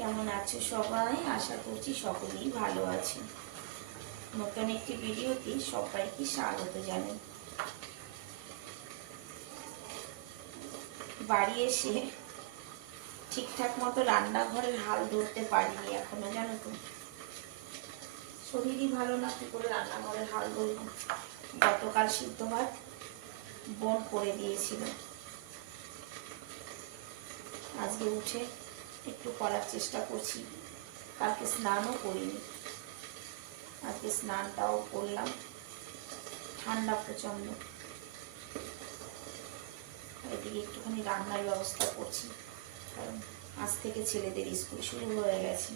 কেমন আছো সবাই? আশা করছি সকলেই ভালো আছে। নতুন একটি ভিডিওতে সবাইকে স্বাগত জানাই। বাড়ি এসে ঠিকঠাক মতো রান্নাঘরের হাল ধরতে পারিনি এখনো, জানো তো। শরীরই ভালো না, কি করে রান্নাঘরের হাল ধরবো। গতকাল সিদ্ধ ভাত বোন করে দিয়েছিল, আজকে উঠে একটু করার চেষ্টা করছি। কালকে স্নানও করিনি, আজকে স্নানটাও করলাম। ঠান্ডা প্রচণ্ড, এদিকে একটুখানি রান্নার ব্যবস্থা করছি, কারণ আজ থেকে ছেলেদের স্কুল শুরু হয়ে গেছে।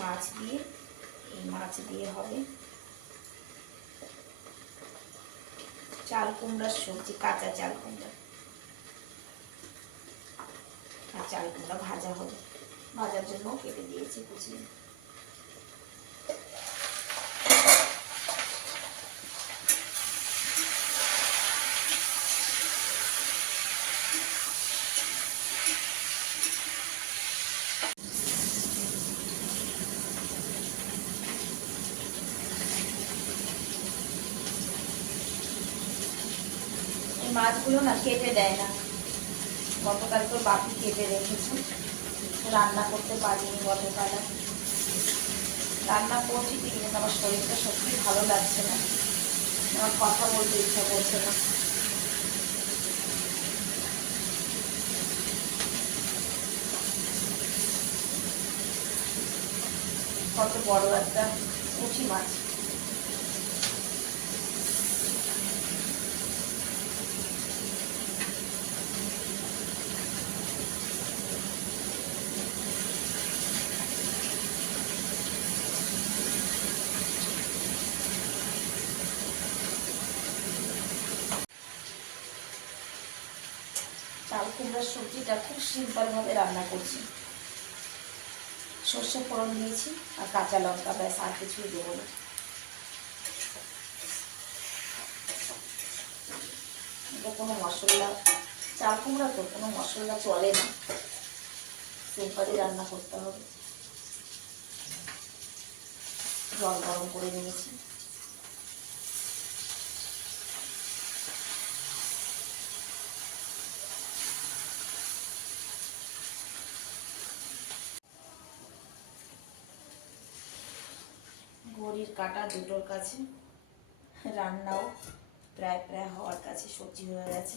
মাছ দিয়ে হবে চাল কুমড়ার সবজি, কাঁচা চাল কুমড়া। আর চাল কুমড়া ভাজা হবে, ভাজার জন্য কেটে দিয়েছি কুচিয়ে। মাছগুলো না কেটে দেয় না, গতকাল তো বাপি কেটে রেখেছি, রান্না করতে পারিনি গতকাল। রান্না করছি কিন্তু আমার শরীরটা সত্যি ভালো লাগছে না, আমার কথা বলতে ইচ্ছা করছে না। কত বড় একটা পুঁটি মাছ, চাল কুমড়ার সবজিটা খুব সিম্পলভাবে রান্না করছি। সর্ষে ফোড়ন দিয়েছি আর কাঁচা লঙ্কা, ব্যাস, আর কিছুই দেবো না। এটা কোনো মশলা, চাল কুমড়া তো কোনো মশলা চলে না, সিম্পলই রান্না করতে হবে। জল গরম করে নিয়েছি, ঘড়ির কাঁটা দুটোর কাছে, রান্নাও প্রায় প্রায় হওয়ার কাছে। সবজি হয়ে গেছে,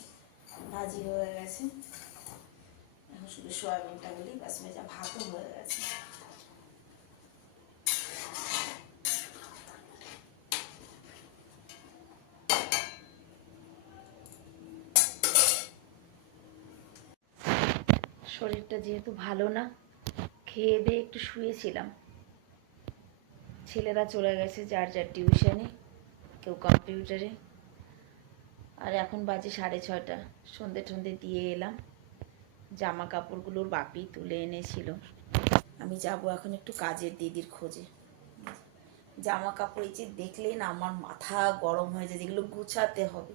ভাজি হয়ে গেছে, এখন শুধু সয়াবিনটা বলি, ব্যাস, মেজা ভাতও হয়ে গেছে। শরীরটা যেহেতু ভালো না, খেয়ে দিয়ে একটু শুয়েছিলাম। ছেলেরা চলে গেছে যার যার টিউশনে, কেউ কম্পিউটারে। আর এখন বাজে 6:30, সন্ধে টন্ধে দিয়ে এলাম। জামা কাপড়গুলোর বাপি তুলে এনেছিল, আমি যাব এখন একটু কাজের দিদির খোঁজে। জামা কাপড় এই যে দেখলেই না আমার মাথা গরম হয়ে যায়, যেগুলো গুছাতে হবে।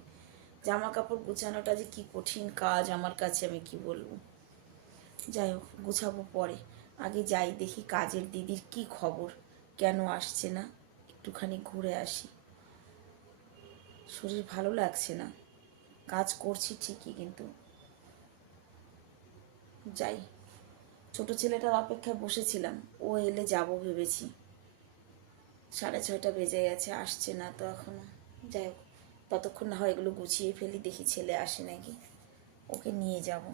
জামা কাপড় গুছানোটা যে কি কঠিন কাজ আমার কাছে, আমি কি বলবো। যাই হোক, গুছাবো পরে, আগে যাই দেখি কাজের দিদির কি খবর, কেন আসছে না, একটুখানি ঘুরে আসি। শরীর ভালো লাগছে না, কাজ করছি ঠিকই, কিন্তু যাই। ছোট ছেলেটার অপেক্ষায় বসেছিলাম, ও এলে যাব ভেবেছি। 6:30 বেজে গেছে, আসছে না তো এখনো। যাই হোক, ততক্ষণ না হয় এগুলো গুছিয়ে ফেলি, দেখি ছেলে আসে নাকি, ওকে নিয়ে যাব।